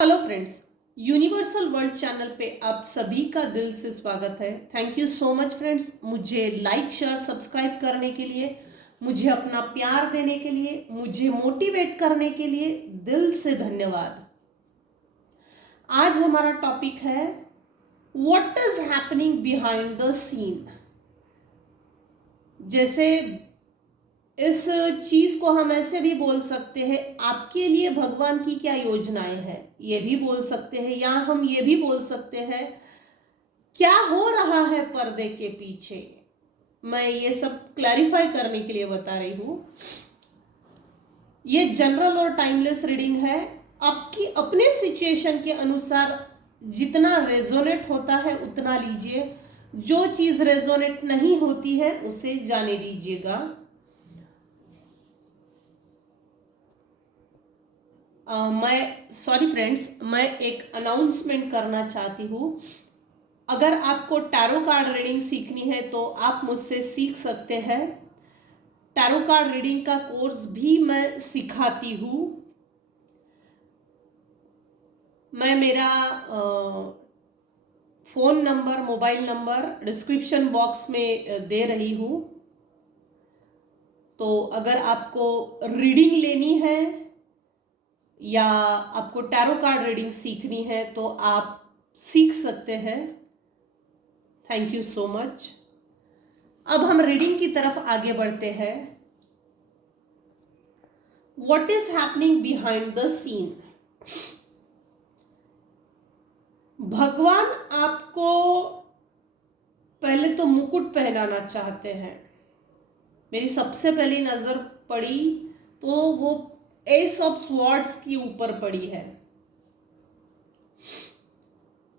Hello friends, universal world channel पे आप सभी का दिल से स्वागत है। Thank you so much friends, मुझे लाइक शेयर सब्सक्राइब करने के लिए, मुझे अपना प्यार देने के लिए, मुझे मोटिवेट करने के लिए दिल से धन्यवाद। आज हमारा टॉपिक है what is happening behind the scene. जैसे इस चीज को हम ऐसे भी बोल सकते हैं, आपके लिए भगवान की क्या योजनाएं हैं, ये भी बोल सकते हैं, या हम ये भी बोल सकते हैं क्या हो रहा है पर्दे के पीछे। मैं ये सब क्लैरिफाई करने के लिए बता रही हूं। ये जनरल और टाइमलेस रीडिंग है। आपकी अपने सिचुएशन के अनुसार जितना रेजोनेट होता है उतना लीजिए, जो चीज रेजोनेट नहीं होती है उसे जाने दीजिएगा। मैं सॉरी फ्रेंड्स, मैं एक अनाउंसमेंट करना चाहती हूँ। अगर आपको टैरो कार्ड रीडिंग सीखनी है तो आप मुझसे सीख सकते हैं। टैरो कार्ड रीडिंग का कोर्स भी मैं सिखाती हूँ। मैं मेरा phone number, mobile number description box में दे रही हूँ। तो अगर आपको रीडिंग लेनी है या आपको टैरो कार्ड रीडिंग सीखनी है तो आप सीख सकते हैं। Thank you so much. अब हम रीडिंग की तरफ आगे बढ़ते हैं। What is happening behind the scene. भगवान आपको पहले तो मुकुट पहनाना चाहते हैं। मेरी सबसे पहली नजर पड़ी तो वो एस ऑफ स्वॉर्ड्स की ऊपर पड़ी है।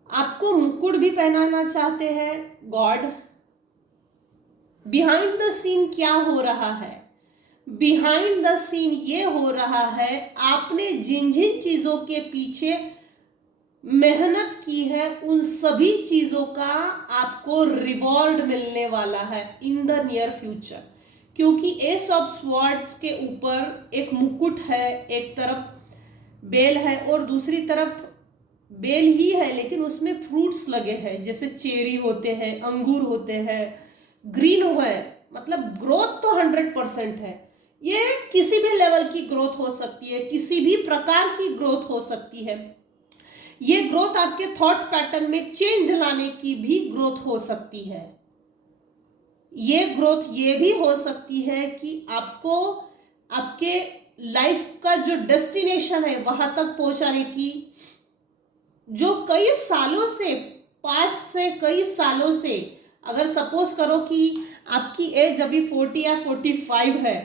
आपको मुकुट भी पहनाना चाहते हैं गॉड। बिहाइंड द सीन क्या हो रहा है? बिहाइंड द सीन ये हो रहा है, आपने जिन जिन चीजों के पीछे मेहनत की है उन सभी चीजों का आपको रिवॉर्ड मिलने वाला है इन द नियर फ्यूचर। क्योंकि एस ऑफ स्वॉर्ड्स के ऊपर एक मुकुट है, एक तरफ बेल है और दूसरी तरफ बेल ही है लेकिन उसमें फ्रूट्स लगे हैं, जैसे चेरी होते हैं, अंगूर होते हैं, ग्रीन है। मतलब ग्रोथ तो 100% है। ये किसी भी लेवल की ग्रोथ हो सकती है, किसी भी प्रकार की ग्रोथ हो सकती है। ये ग्रोथ आपके थॉट्स पैटर्न में चेंज लाने की भी ग्रोथ हो सकती है। ये ग्रोथ ये भी हो सकती है कि आपको आपके लाइफ का जो डेस्टिनेशन है वहां तक पहुंचाने की, जो कई सालों से, पास से कई सालों से, अगर सपोज करो कि आपकी एज अभी 40 या 45 है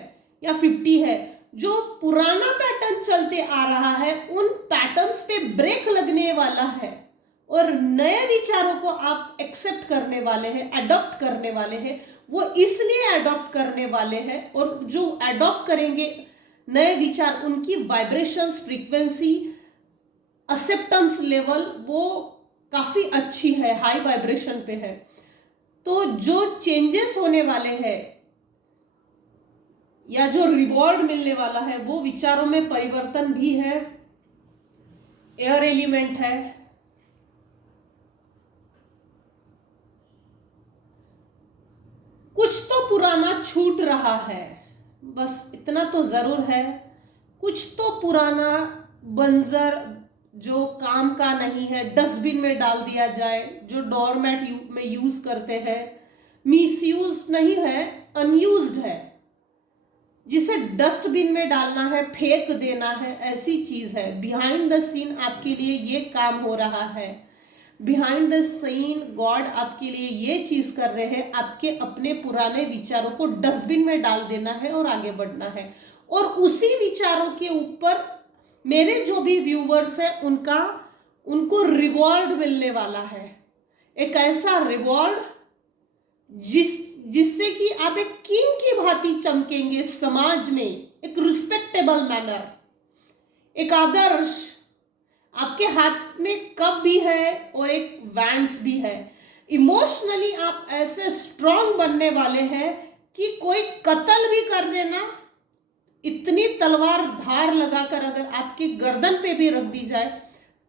या 50 है, जो पुराना पैटर्न चलते आ रहा है उन पैटर्न्स पे ब्रेक लगने वाला है और नए विचारों को आप एक्सेप्ट करने वाले हैं, अडॉप्ट करने वाले हैं। वो इसलिए अडॉप्ट करने वाले हैं और जो अडॉप्ट करेंगे नए विचार, उनकी वाइब्रेशंस, फ्रीक्वेंसी, एक्सेप्टेंस लेवल वो काफी अच्छी है, हाई वाइब्रेशन पे है। तो जो चेंजेस होने वाले हैं या जो रिवॉर्ड मिलने वाला है वो विचारों में परिवर्तन भी है। एयर एलिमेंट है, कुछ तो पुराना छूट रहा है, बस इतना तो जरूर है। कुछ तो पुराना बंजर जो काम का नहीं है डस्टबिन में डाल दिया जाए, जो डोरमैट में यूज करते हैं, मिसयूज नहीं है, अनयूज्ड है, जिसे डस्टबिन में डालना है, फेंक देना है, ऐसी चीज है। बिहाइंड द सीन आपके लिए ये काम हो रहा है। बिहाइंड द सीन गॉड आपके लिए ये चीज कर रहे हैं, आपके अपने पुराने विचारों को डस्टबिन में डाल देना है और आगे बढ़ना है। और उसी विचारों के ऊपर मेरे जो भी व्यूवर्स हैं उनको रिवॉर्ड मिलने वाला है। एक ऐसा रिवॉर्ड जिससे कि आप एक किंग की भांति चमकेंगे समाज में, एक रिस्पेक्टेबल मैनर, एक आदर्श। आपके हाथ में कप भी है और एक वैंड्स भी है। इमोशनली आप ऐसे स्ट्रांग बनने वाले हैं कि कोई कत्ल भी कर देना, इतनी तलवार धार लगाकर अगर आपकी गर्दन पे भी रख दी जाए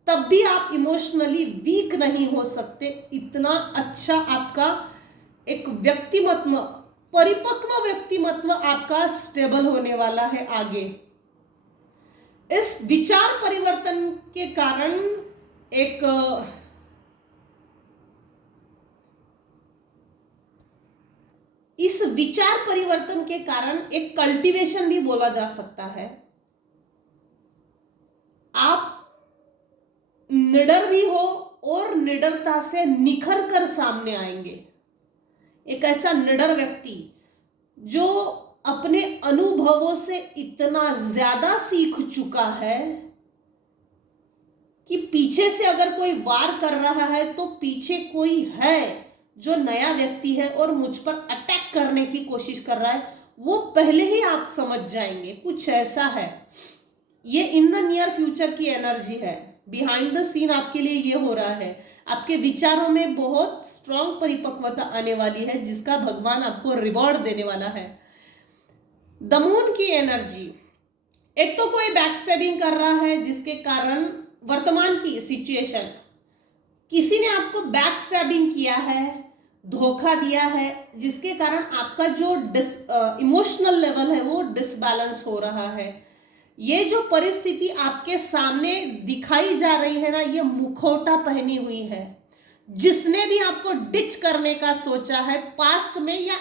तब भी आप इमोशनली वीक नहीं हो सकते। इतना अच्छा आपका एक व्यक्तिमत्व, परिपक्व व्यक्तिमत्व आपका स्टेबल होने वाला है आगे। इस विचार परिवर्तन के कारण इस विचार परिवर्तन के कारण एक कल्टीवेशन भी बोला जा सकता है। आप निडर भी हो और निडरता से निखर कर सामने आएंगे। एक ऐसा निडर व्यक्ति जो अपने अनुभवों से इतना ज्यादा सीख चुका है कि पीछे से अगर कोई वार कर रहा है तो पीछे कोई है जो नया व्यक्ति है और मुझ पर अटैक करने की कोशिश कर रहा है, वो पहले ही आप समझ जाएंगे कुछ ऐसा है। ये इन द नियर फ्यूचर की एनर्जी है। बिहाइंड द सीन आपके लिए ये हो रहा है। आपके विचारों में बहुत स्ट्रांग परिपक्वता आने वाली है, जिसका भगवान आपको रिवॉर्ड देने वाला है। द मून की एनर्जी, एक तो कोई बैकस्टैबिंग कर रहा है जिसके कारण वर्तमान की सिचुएशन, किसी ने आपको बैकस्टैबिंग किया है, धोखा दिया है, जिसके कारण आपका जो इमोशनल लेवल है वो डिसबैलेंस हो रहा है। ये जो परिस्थिति आपके सामने दिखाई जा रही है ना, ये मुखौटा पहनी हुई है। जिसने भी आपको डिच करने का सोचा है, पास्ट में या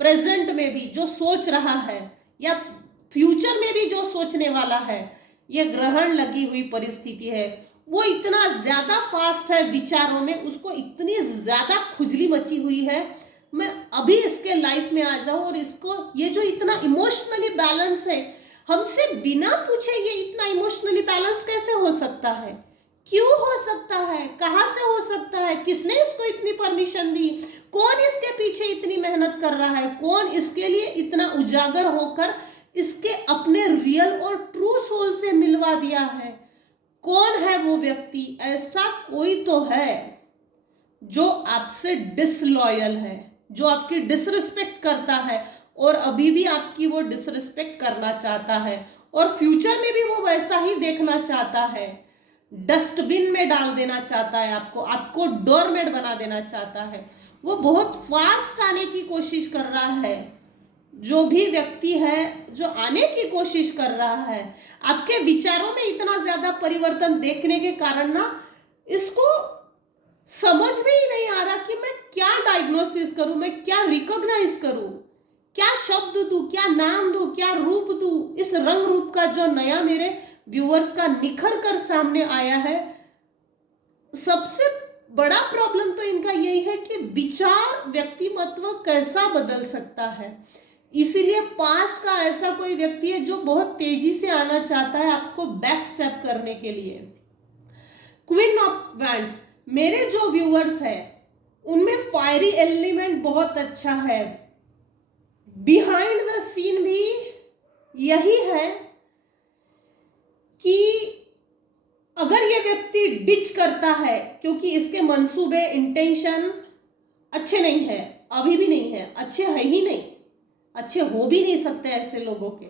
प्रेजेंट में भी जो सोच रहा है या फ्यूचर में भी जो सोचने वाला है, ये ग्रहण लगी हुई परिस्थिति है। वो इतना ज्यादा फास्ट है विचारों में, उसको इतनी ज्यादा खुजली मची हुई है, मैं अभी इसके लाइफ में आ जाऊं और इसको, ये जो इतना इमोशनली बैलेंस है, हमसे बिना पूछे ये इतना इमोशनली बैलेंस कैसे हो सकता है, क्यों हो सकता है, कहां से हो सकता है, किसने इसको इतनी परमिशन दी, कौन इसके पीछे इतनी मेहनत कर रहा है, कौन इसके लिए इतना उजागर होकर इसके अपने रियल और ट्रू सोल से मिलवा दिया है, कौन है वो व्यक्ति। ऐसा कोई तो है जो आपसे डिसलॉयल है, जो आपकी डिसरिस्पेक्ट करता है और अभी भी आपकी वो डिसरिस्पेक्ट करना चाहता है और फ्यूचर में भी वो वैसा ही देखना चाहता है। डस्टबिन में डाल देना चाहता है आपको, आपको डोरमेट बना देना चाहता है। वो बहुत फास्ट आने की कोशिश कर रहा है। जो भी व्यक्ति है जो आने की कोशिश कर रहा है, आपके विचारों में इतना ज्यादा परिवर्तन देखने के कारण ना, इसको समझ में ही नहीं आ रहा कि मैं क्या डायग्नोसिस करूं, मैं क्या रिकॉग्नाइज करूं, क्या शब्द दूं, क्या नाम दूं, क्या रूप दूं। इस रंग रूप का जो नया मेरे व्यूअर्स का निखर कर सामने आया है, सबसे बड़ा प्रॉब्लम तो इनका यही है कि विचार व्यक्तिमत्व कैसा बदल सकता है। इसीलिए पास का ऐसा कोई व्यक्ति है जो बहुत तेजी से आना चाहता है आपको बैक स्टेप करने के लिए। क्वीन ऑफ वैंड्स, मेरे जो व्यूअर्स हैं उनमें फायरी एलिमेंट बहुत अच्छा है। बिहाइंड द सीन भी यही है कि अगर ये व्यक्ति डिच करता है, क्योंकि इसके मंसूबे, इंटेंशन अच्छे नहीं है, अभी भी नहीं है, अच्छे है ही नहीं, अच्छे हो भी नहीं सकते ऐसे लोगों के।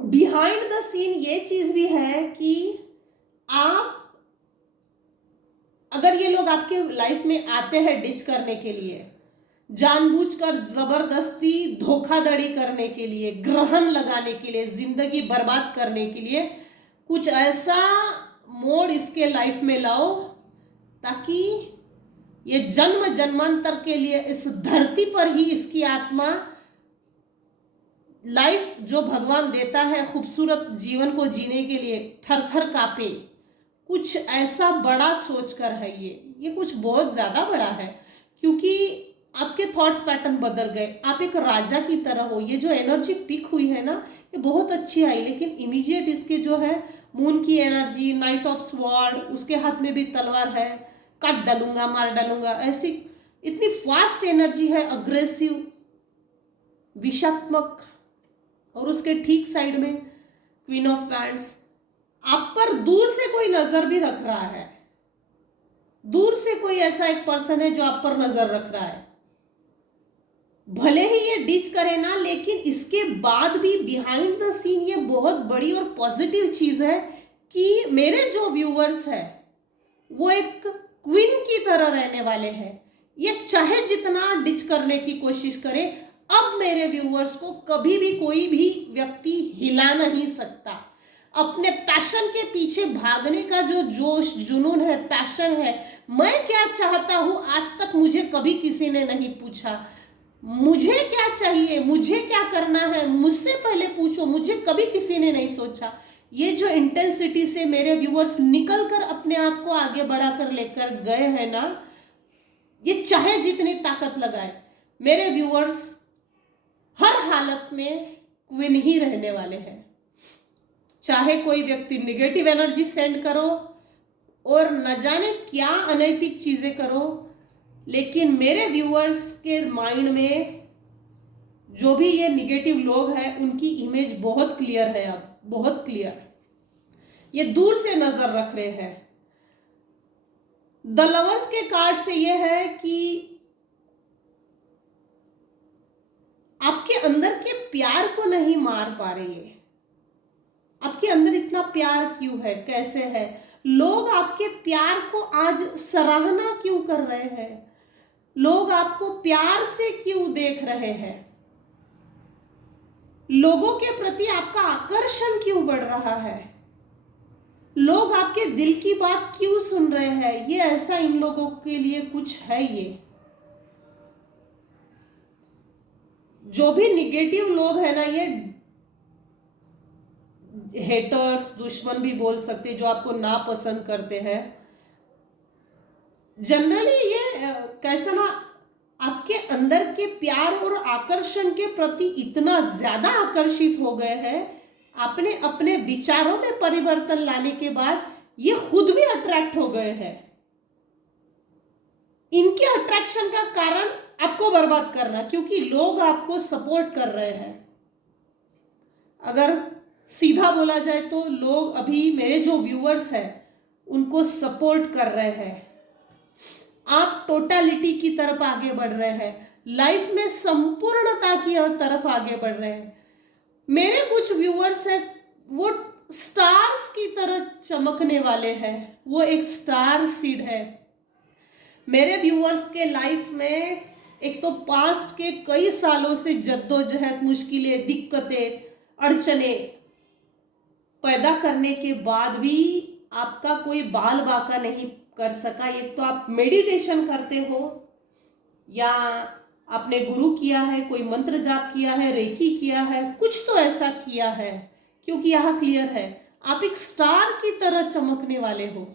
बिहाइंड द सीन ये चीज भी है कि आप, अगर ये लोग आपके लाइफ में आते हैं डिच करने के लिए, जानबूझकर जबरदस्ती धोखाधड़ी करने के लिए, ग्रहण लगाने के लिए, जिंदगी बर्बाद करने के लिए, कुछ ऐसा मोड़ इसके लाइफ में लाओ ताकि ये जन्म जन्मांतर के लिए इस धरती पर ही इसकी आत्मा लाइफ जो भगवान देता है खूबसूरत जीवन को जीने के लिए थर थर कांपे। कुछ ऐसा बड़ा सोचकर है ये कुछ बहुत ज्यादा बड़ा है, क्योंकि आपके थॉट्स पैटर्न बदल गए, आप एक राजा की तरह हो। ये जो एनर्जी पिक हुई है ना, ये बहुत अच्छी आई, लेकिन इमीडिएट इसके जो है मून की एनर्जी, नाइट ऑफ स्वॉर्ड, उसके हाथ में भी तलवार है, काट डालूंगा, मार डालूंगा, ऐसी इतनी फास्ट एनर्जी है, अग्रेसिव, विषात्मक। और उसके ठीक साइड में क्वीन ऑफ वैंड्स, आप पर दूर से कोई नजर भी रख रहा है, दूर से कोई ऐसा एक पर्सन है जो आप पर नजर रख रहा है। भले ही ये डिच करे ना, लेकिन इसके बाद भी बिहाइंड द सीन ये बहुत बड़ी और पॉजिटिव चीज है कि मेरे जो व्यूअर्स है वो एक क्वीन की तरह रहने वाले हैं। ये चाहे जितना डिच करने की कोशिश करे, अब मेरे व्यूअर्स को कभी भी कोई भी व्यक्ति हिला नहीं सकता। अपने पैशन के पीछे भागने का जो जोश जुनून है, पैशन है, मैं क्या चाहता हूं आज तक मुझे कभी किसी ने नहीं पूछा। मुझे क्या चाहिए, मुझे क्या करना है, मुझसे पहले पूछो, मुझे कभी किसी ने नहीं सोचा। ये जो इंटेंसिटी से मेरे व्यूअर्स निकल कर अपने आप को आगे बढ़ाकर लेकर गए हैं ना, ये चाहे जितनी ताकत लगाए, मेरे व्यूअर्स हर हालत में क्वीन ही रहने वाले हैं। चाहे कोई व्यक्ति निगेटिव एनर्जी सेंड करो और न जाने क्या अनैतिक चीजें करो, लेकिन मेरे व्यूअर्स के माइंड में जो भी ये निगेटिव लोग हैं उनकी इमेज बहुत क्लियर है, अब बहुत क्लियर। ये दूर से नजर रख रहे हैं। द लवर्स के कार्ड से ये है कि आपके अंदर के प्यार को नहीं मार पा रही है। आपके अंदर इतना प्यार क्यों है, कैसे है, लोग आपके प्यार को आज सराहना क्यों कर रहे हैं, लोग आपको प्यार से क्यों देख रहे हैं, लोगों के प्रति आपका आकर्षण क्यों बढ़ रहा है, लोग आपके दिल की बात क्यों सुन रहे हैं। ये ऐसा इन लोगों के लिए कुछ है। ये जो भी निगेटिव लोग हैं ना, ये हेटर्स, दुश्मन भी बोल सकते हैं, जो आपको नापसंद करते हैं, जनरली ये कैसा ना आपके अंदर के प्यार और आकर्षण के प्रति इतना ज्यादा आकर्षित हो गए हैं, आपने अपने विचारों में परिवर्तन लाने के बाद ये खुद भी अट्रैक्ट हो गए हैं। इनके अट्रैक्शन का कारण आपको बर्बाद करना, क्योंकि लोग आपको सपोर्ट कर रहे हैं। अगर सीधा बोला जाए तो लोग अभी मेरे जो व्यूअर्स हैं उनको सपोर्ट कर रहे हैं। आप टोटलिटी की तरफ आगे बढ़ रहे हैं, लाइफ में संपूर्णता की तरफ आगे बढ़ रहे हैं। मेरे कुछ व्यूअर्स हैं वो स्टार्स की तरह चमकने वाले हैं, वो एक स्टार सीड है। मेरे व्यूअर्स के लाइफ में एक तो पास्ट के कई सालों से जद्दोजहद, मुश्किलें, दिक्कतें, अड़चने पैदा करने के बाद भी आपका कोई बाल बाका नहीं कर सका। एक तो आप मेडिटेशन करते हो या आपने गुरु किया है, कोई मंत्र जाप किया है, रेकी किया है, कुछ तो ऐसा किया है, क्योंकि यह क्लियर है आप एक स्टार की तरह चमकने वाले हो।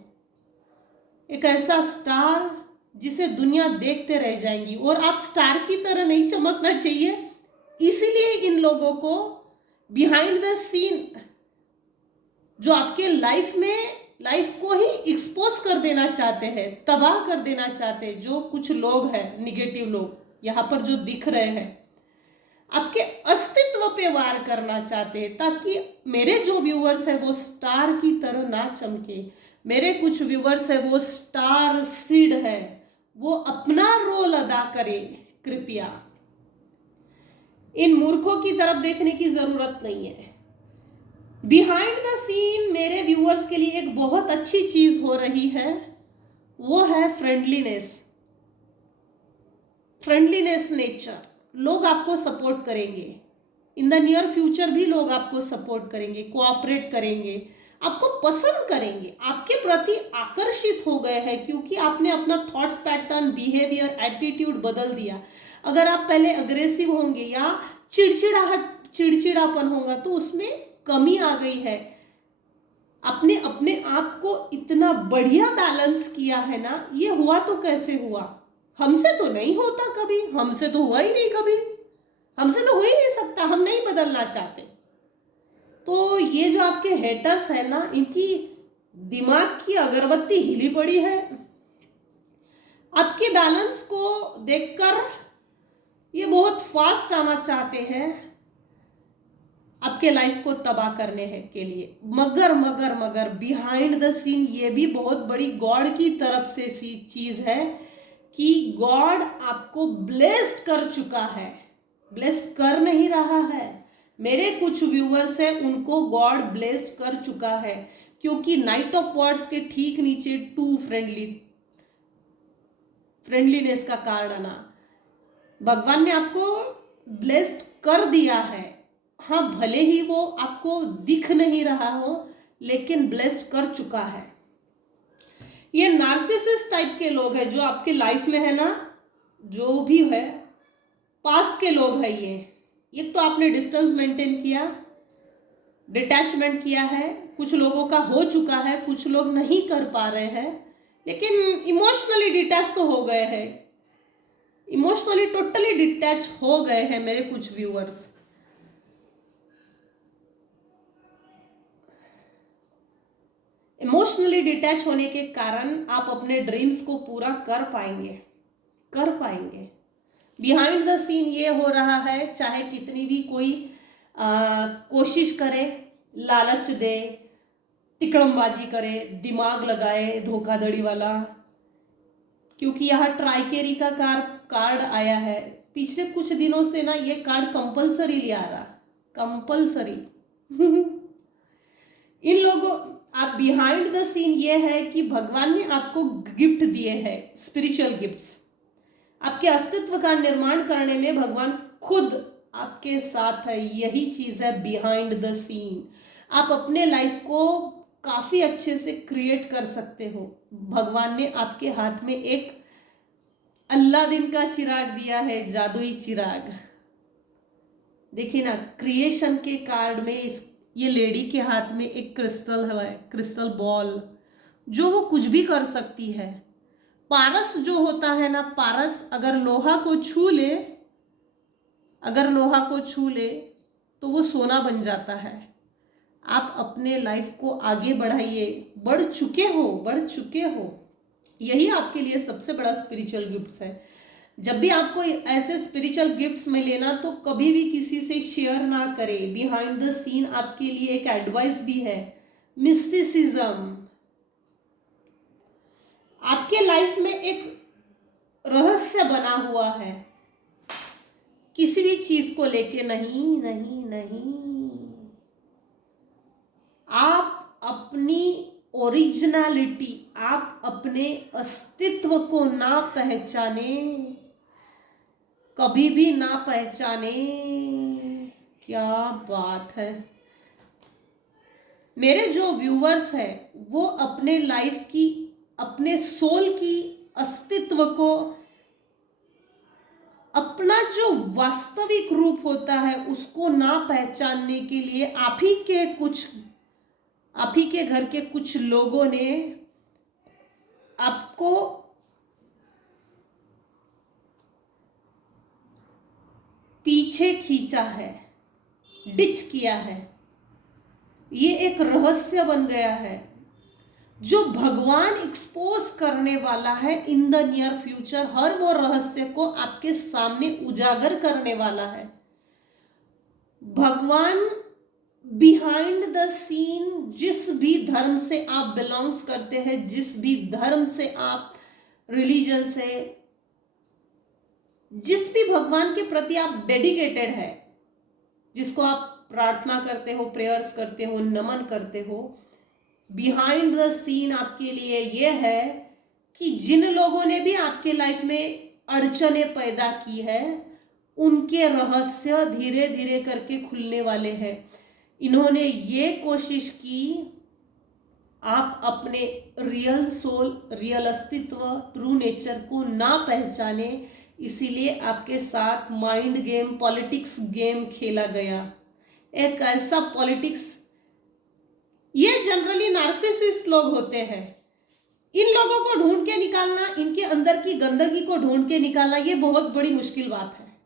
एक ऐसा स्टार जिसे दुनिया देखते रह जाएंगी, और आप स्टार की तरह नहीं चमकना चाहिए। इसीलिए इन लोगों को बिहाइंड द सीन जो आपके लाइफ को ही एक्सपोज कर देना चाहते हैं, तबाह कर देना चाहते हैं, जो कुछ लोग हैं निगेटिव लोग यहाँ पर जो दिख रहे हैं, आपके अस्तित्व पे वार करना चाहते हैं, ताकि मेरे जो व्यूअर्स है वो स्टार की तरह ना चमके। मेरे कुछ व्यूअर्स है वो स्टार सीड है, वो अपना रोल अदा करे। कृपया इन मूर्खों की तरफ देखने की जरूरत नहीं है। बिहाइंड द सीन मेरे व्यूअर्स के लिए एक बहुत अच्छी चीज हो रही है, वो है फ्रेंडलीनेस। फ्रेंडलीनेस नेचर, लोग आपको सपोर्ट करेंगे। इन द नियर फ्यूचर भी लोग आपको सपोर्ट करेंगे, कोऑपरेट करेंगे, आपको पसंद करेंगे, आपके प्रति आकर्षित हो गए हैं, क्योंकि आपने अपना थॉट्स पैटर्न, बिहेवियर, एटीट्यूड बदल दिया। अगर आप पहले अग्रेसिव होंगे या चिड़चिड़ापन होगा तो उसमें कमी आ गई है। आपने अपने आप को इतना बढ़िया बैलेंस किया है ना, ये हुआ तो कैसे हुआ? हमसे तो नहीं होता कभी, हमसे तो हुआ ही नहीं कभी, हमसे तो हो ही नहीं सकता, हम नहीं बदलना चाहते। तो ये जो आपके हेटर्स है ना, इनकी दिमाग की अगरबत्ती हिली पड़ी है। आपके बैलेंस को देखकर ये बहुत फास्ट आना चाहते हैं आपके लाइफ को तबाह करने हैं के लिए। मगर बिहाइंड द सीन ये भी बहुत बड़ी गॉड की तरफ से सी चीज है कि गॉड आपको ब्लेस्ड कर चुका है, ब्लेस्ड कर नहीं रहा है। मेरे कुछ व्यूअर्स हैं, उनको गॉड ब्लेस्ड कर चुका है, क्योंकि नाइट ऑफ वॉर्ड्स के ठीक नीचे 2 फ्रेंडलीनेस का कार्ड आना, भगवान ने आपको ब्लेस्ड कर दिया है। हाँ, भले ही वो आपको दिख नहीं रहा हो, लेकिन ब्लेस्ड कर चुका है। ये नार्सिसिस्ट टाइप के लोग हैं जो आपके लाइफ में है ना, जो भी है पास्ट के लोग हैं। ये तो आपने डिस्टेंस मेंटेन किया, डिटैचमेंट किया है, कुछ लोगों का हो चुका है, कुछ लोग नहीं कर पा रहे हैं, लेकिन इमोशनली डिटैच तो हो गए हैं, इमोशनली टोटली डिटैच हो गए हैं मेरे कुछ व्यूअर्स। इमोशनली डिटैच होने के कारण आप अपने ड्रीम्स को पूरा कर पाएंगे। बिहाइंड द सीन ये हो रहा है, चाहे कितनी भी कोई कोशिश करे, लालच दे, तिकड़मबाजी करे, दिमाग लगाए, धोखाधड़ी वाला, क्योंकि यहाँ ट्राइकेरी का कार्ड आया है। पिछले कुछ दिनों से ना ये कार्ड कंपलसरी ले आ रहा, कंपलसरी इन लोगों, आप बिहाइंड द सीन ये है कि भगवान ने आपको गिफ्ट दिए हैं, स्पिरिचुअल गिफ्ट्स। आपके अस्तित्व का निर्माण करने में भगवान खुद आपके साथ है, यही चीज है बिहाइंड द सीन। आप अपने लाइफ को काफी अच्छे से क्रिएट कर सकते हो। भगवान ने आपके हाथ में एक अल्लादीन का चिराग दिया है, जादुई चिराग। देखिए ना, क्रिएशन के कार्ड में ये लेडी के हाथ में एक क्रिस्टल है, क्रिस्टल बॉल, जो वो कुछ भी कर सकती है। पारस जो होता है ना, पारस अगर लोहा को छू ले तो वो सोना बन जाता है। आप अपने लाइफ को आगे बढ़ाइए, बढ़ चुके हो। यही आपके लिए सबसे बड़ा स्पिरिचुअल गिफ्ट्स है। जब भी आपको ऐसे स्पिरिचुअल गिफ्ट्स में लेना, तो कभी भी किसी से शेयर ना करें। बिहाइंड द सीन आपके लिए एक एडवाइस भी है, मिस्टिसिज्म। आपके लाइफ में एक रहस्य बना हुआ है, किसी भी चीज को लेके नहीं। आप अपनी ओरिजिनलिटी, आप अपने अस्तित्व को ना पहचाने, कभी भी ना पहचाने। क्या बात है। मेरे जो व्यूअर्स हैं, वो अपने लाइफ की, अपने सोल की अस्तित्व को, अपना जो वास्तविक रूप होता है उसको ना पहचानने के लिए आप ही के घर के कुछ लोगों ने आपको पीछे खींचा है, डिच किया है। ये एक रहस्य बन गया है जो भगवान एक्सपोज करने वाला है इन द नियर फ्यूचर। हर वो रहस्य को आपके सामने उजागर करने वाला है। भगवान बिहाइंड द सीन, जिस भी धर्म से आप बिलोंग्स करते हैं, जिस भी धर्म से आप, रिलीजन से, जिस भी भगवान के प्रति आप डेडिकेटेड है, जिसको आप प्रार्थना करते हो, प्रेयर्स करते हो, नमन करते हो, बिहाइंड द सीन आपके लिए यह है कि जिन लोगों ने भी आपके लाइफ में अड़चने पैदा की है, उनके रहस्य धीरे धीरे करके खुलने वाले हैं। इन्होंने ये कोशिश की आप अपने रियल सोल, रियल अस्तित्व, ट्रू नेचर को ना पहचाने, इसीलिए आपके साथ माइंड गेम, पॉलिटिक्स गेम खेला गया। एक ऐसा पॉलिटिक्स, ये जनरली नार्सिसिस्ट लोग होते हैं। इन लोगों को ढूंढ के निकालना, इनके अंदर की गंदगी को ढूंढ के निकालना, ये बहुत बड़ी मुश्किल बात है।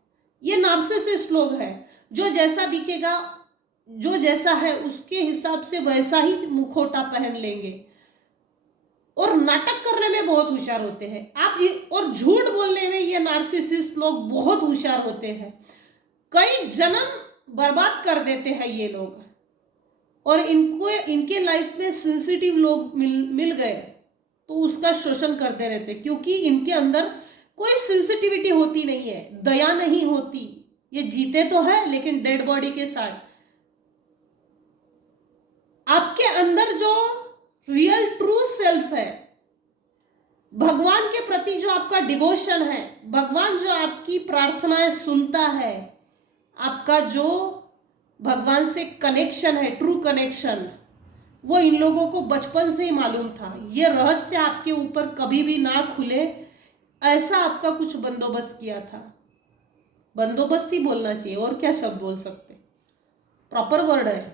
ये नार्सिसिस्ट लोग हैं जो जैसा दिखेगा, जो जैसा है उसके हिसाब से वैसा ही मुखौटा पहन लेंगे, और नाटक करने में बहुत होशियार होते हैं। और झूठ बोलने में ये नार्सिसिस्ट लोग बहुत होशियार होते हैं। कई जन्म बर्बाद कर देते हैं ये लोग, और इनके लाइफ में सेंसिटिव लोग मिल गए तो उसका शोषण करते रहते, क्योंकि इनके अंदर कोई सेंसिटिविटी होती नहीं है, दया नहीं होती। ये जीते तो है लेकिन डेड बॉडी के साथ। आपके अंदर जो रियल ट्रू सेल्स है, भगवान के प्रति जो आपका डिवोशन है, भगवान जो आपकी प्रार्थनाएं सुनता है, आपका जो भगवान से कनेक्शन है, ट्रू कनेक्शन, वो इन लोगों को बचपन से ही मालूम था। ये रहस्य आपके ऊपर कभी भी ना खुले, ऐसा आपका कुछ बंदोबस्त किया था। बंदोबस्त ही बोलना चाहिए, और क्या शब्द बोल सकते, प्रॉपर वर्ड है।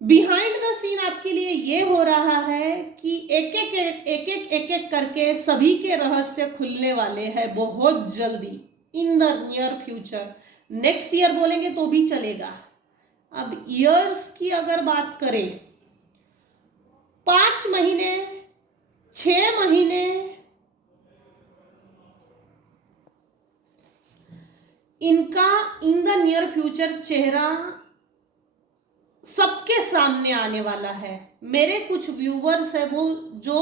बिहाइंड द सीन आपके लिए ये हो रहा है कि एक एक करके सभी के रहस्य खुलने वाले हैं बहुत जल्दी, in the near future. Next year बोलेंगे तो भी चलेगा। अब ईयर्स की अगर बात करें, 5 महीने, 6 महीने, इनका इन द नियर फ्यूचर चेहरा सबके सामने आने वाला है। मेरे कुछ व्यूवर्स है वो जो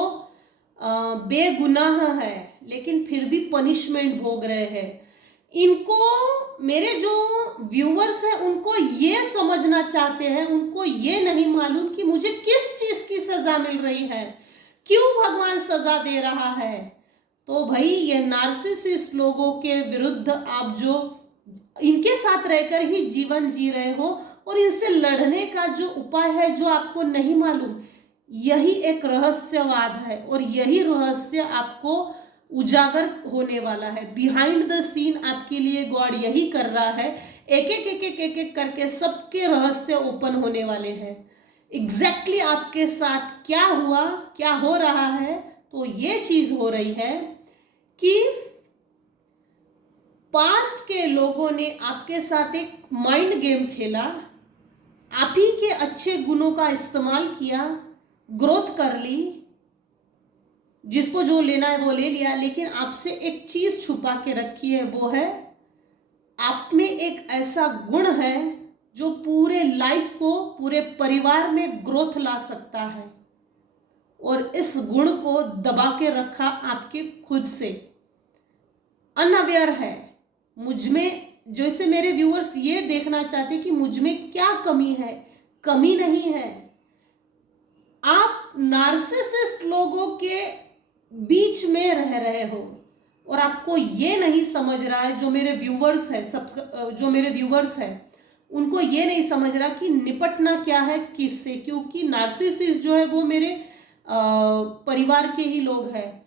बेगुनाह है लेकिन फिर भी पनिशमेंट भोग रहे हैं। इनको, मेरे जो व्यूवर्स हैं उनको ये समझना चाहते हैं, उनको ये नहीं मालूम कि मुझे किस चीज की सजा मिल रही है, क्यों भगवान सजा दे रहा है। तो भाई ये नार्सिसिस्ट लोगों के विरुद्ध आप जो इनके साथ रहकर ही जीवन जी रहे हो और इनसे लड़ने का जो उपाय है जो आपको नहीं मालूम, यही एक रहस्यवाद है और यही रहस्य आपको उजागर होने वाला है। बिहाइंड द सीन आपके लिए गॉड यही कर रहा है, एक एक करके सबके रहस्य ओपन होने वाले हैं। एग्जैक्टली आपके साथ क्या हुआ, क्या हो रहा है, तो ये चीज हो रही है कि पास्ट के लोगों ने आपके साथ एक माइंड गेम खेला, आप ही के अच्छे गुणों का इस्तेमाल किया, ग्रोथ कर ली, जिसको जो लेना है वो ले लिया, लेकिन आपसे एक चीज छुपा के रखी है, वो है आप में एक ऐसा गुण है जो पूरे लाइफ को, पूरे परिवार में ग्रोथ ला सकता है, और इस गुण को दबा के रखा आपके खुद से, अनअवेयर है। मुझ में, जैसे मेरे व्यूअर्स ये देखना चाहते कि मुझ में क्या कमी है, कमी नहीं है। आप नार्सिसिस्ट लोगों के बीच में रह रहे हो और आपको ये नहीं समझ रहा है, जो मेरे व्यूअर्स है, जो मेरे व्यूअर्स है उनको ये नहीं समझ रहा कि निपटना क्या है किससे, क्योंकि नार्सिसिस्ट जो है वो मेरे परिवार के ही लोग हैं।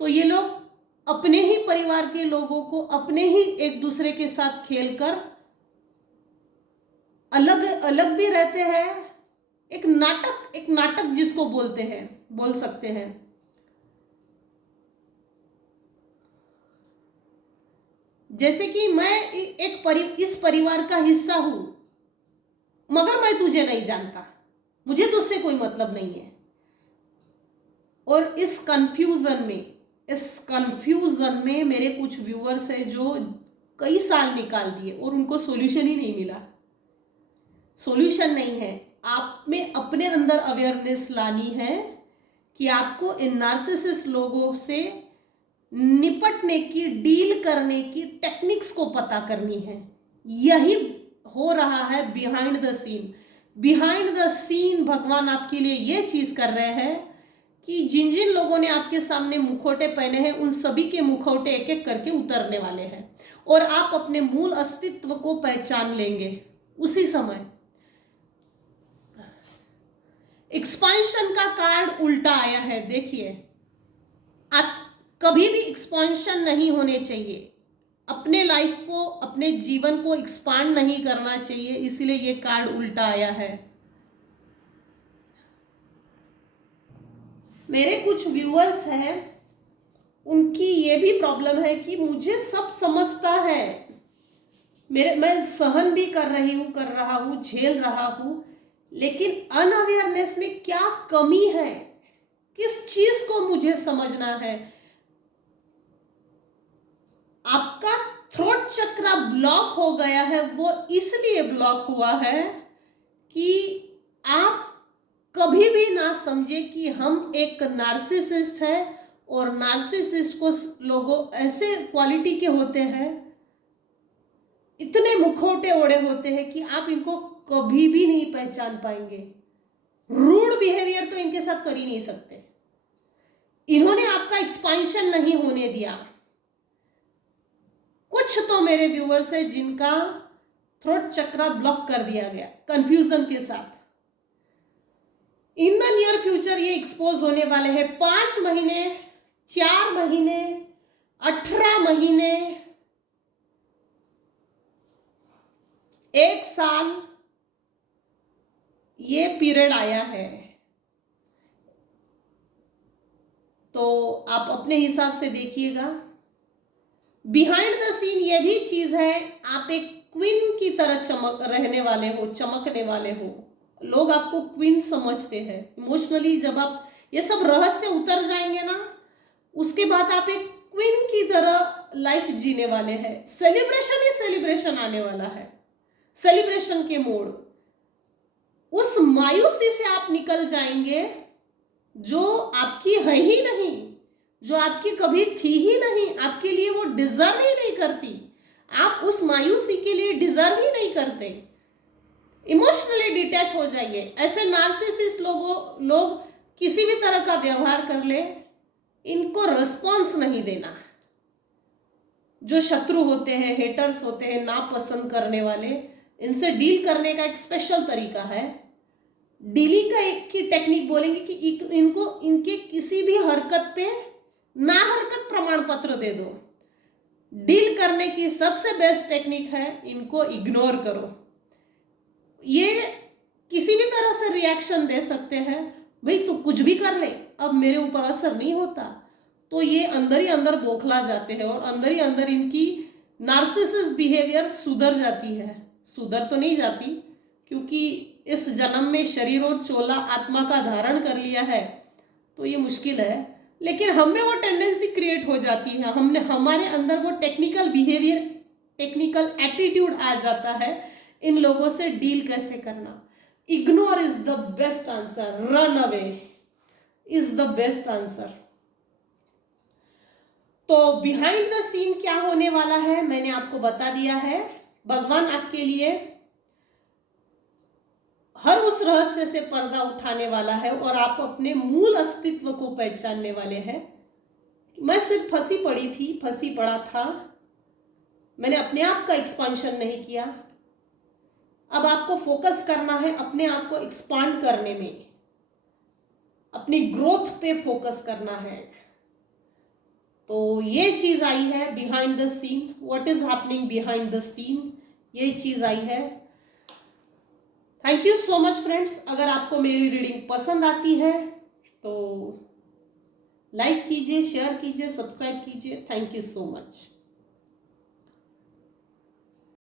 तो ये लोग अपने ही परिवार के लोगों को अपने ही एक दूसरे के साथ खेलकर अलग अलग भी रहते हैं। एक नाटक जिसको बोलते हैं, बोल सकते हैं। जैसे कि मैं इस परिवार का हिस्सा हूं, मगर मैं तुझे नहीं जानता, मुझे तुझसे कोई मतलब नहीं है। और इस कंफ्यूजन में मेरे कुछ व्यूअर्स है जो कई साल निकाल दिए और उनको सॉल्यूशन ही नहीं मिला। सॉल्यूशन नहीं है, आप में अपने अंदर अवेयरनेस लानी है कि आपको इन नार्सिसिस्ट लोगों से निपटने की, डील करने की टेक्निक्स को पता करनी है। यही हो रहा है behind the scene. Behind the scene भगवान आपके लिए ये चीज कर रहे हैं कि जिन जिन लोगों ने आपके सामने मुखौटे पहने हैं उन सभी के मुखौटे एक एक करके उतरने वाले हैं और आप अपने मूल अस्तित्व को पहचान लेंगे उसी समय। एक्सपांशन का कार्ड उल्टा आया है, देखिए। आप कभी भी एक्सपांशन नहीं होने चाहिए, अपने लाइफ को, अपने जीवन को एक्सपांड नहीं करना चाहिए, इसलिए ये कार्ड उल्टा आया है। मेरे कुछ व्यूअर्स हैं, उनकी ये भी प्रॉब्लम है कि मुझे सब समझता है, मैं सहन भी कर रहा हूं, झेल रहा हूं, लेकिन अनअवेयरनेस में क्या कमी है, किस चीज को मुझे समझना है। आपका थ्रोट चक्र ब्लॉक हो गया है, वो इसलिए ब्लॉक हुआ है कि आप कभी भी ना समझे कि हम एक नार्सिसिस्ट है और नार्सिसिस्ट को लोगों ऐसे क्वालिटी के होते हैं, इतने मुखौटे ओढ़े होते हैं कि आप इनको कभी भी नहीं पहचान पाएंगे। रूड बिहेवियर तो इनके साथ कर ही नहीं सकते। इन्होंने आपका एक्सपांशन नहीं होने दिया। कुछ तो मेरे व्यूअर्स है जिनका थ्रोट चक्रा ब्लॉक कर दिया गया कंफ्यूजन के साथ। इन द नियर फ्यूचर ये एक्सपोज होने वाले हैं। 5 महीने, 4 महीने, 18 महीने, 1 साल ये पीरियड आया है। तो आप अपने हिसाब से देखिएगा। बिहाइंड द सीन ये भी चीज है, आप एक क्वीन की तरह रहने वाले हो, चमकने वाले हो। लोग आपको क्वीन समझते हैं। इमोशनली जब आप ये सब रहस्य उतर जाएंगे ना, उसके बाद आप एक क्वीन की तरह लाइफ जीने वाले हैं। सेलिब्रेशन ही सेलिब्रेशन आने वाला है, सेलिब्रेशन के मोड। उस मायूसी से आप निकल जाएंगे जो आपकी है ही नहीं, जो आपकी कभी थी ही नहीं, आपके लिए वो डिजर्व ही नहीं करती। आप उस मायूसी के लिए डिजर्व ही नहीं करते। इमोशनली डिटैच हो जाइए। ऐसे नार्सिसिस्ट लोग किसी भी तरह का व्यवहार कर ले, इनको रिस्पॉन्स नहीं देना। जो शत्रु होते हैं, हेटर्स होते हैं, नापसंद करने वाले, इनसे डील करने का एक स्पेशल तरीका है। डीलिंग का एक की टेक्निक बोलेंगे कि इनको इनके किसी भी हरकत पे ना हरकत प्रमाण पत्र दे दो। डील करने की सबसे बेस्ट टेक्निक है इनको इग्नोर करो। ये किसी भी तरह से रिएक्शन दे सकते हैं, भाई तू कुछ भी कर ले, अब मेरे ऊपर असर नहीं होता। तो ये अंदर ही अंदर बौखला जाते हैं और अंदर ही अंदर इनकी नार्सिसिस्ट बिहेवियर सुधर जाती है। सुधर तो नहीं जाती, क्योंकि इस जन्म में शरीर और चोला आत्मा का धारण कर लिया है, तो ये मुश्किल है। लेकिन हमें वो टेंडेंसी क्रिएट हो जाती है, हमारे अंदर वो टेक्निकल बिहेवियर, टेक्निकल एटीट्यूड आ जाता है इन लोगों से डील कैसे करना। Ignore is the best answer, run away is the best answer. तो बिहाइंड द सीन क्या होने वाला है मैंने आपको बता दिया है। भगवान आपके लिए हर उस रहस्य से पर्दा उठाने वाला है और आप अपने मूल अस्तित्व को पहचानने वाले हैं। मैं सिर्फ फंसी पड़ी थी, फंसी पड़ा था, मैंने अपने आप का एक्सपांशन नहीं किया। अब आपको फोकस करना है अपने आप को एक्सपांड करने में, अपनी ग्रोथ पे फोकस करना है। तो ये चीज आई है behind the scene, what is happening behind the scene, ये चीज आई है। Thank you so much friends. अगर आपको मेरी रीडिंग पसंद आती है तो लाइक कीजिए, शेयर कीजिए, सब्सक्राइब कीजिए। Thank you so much.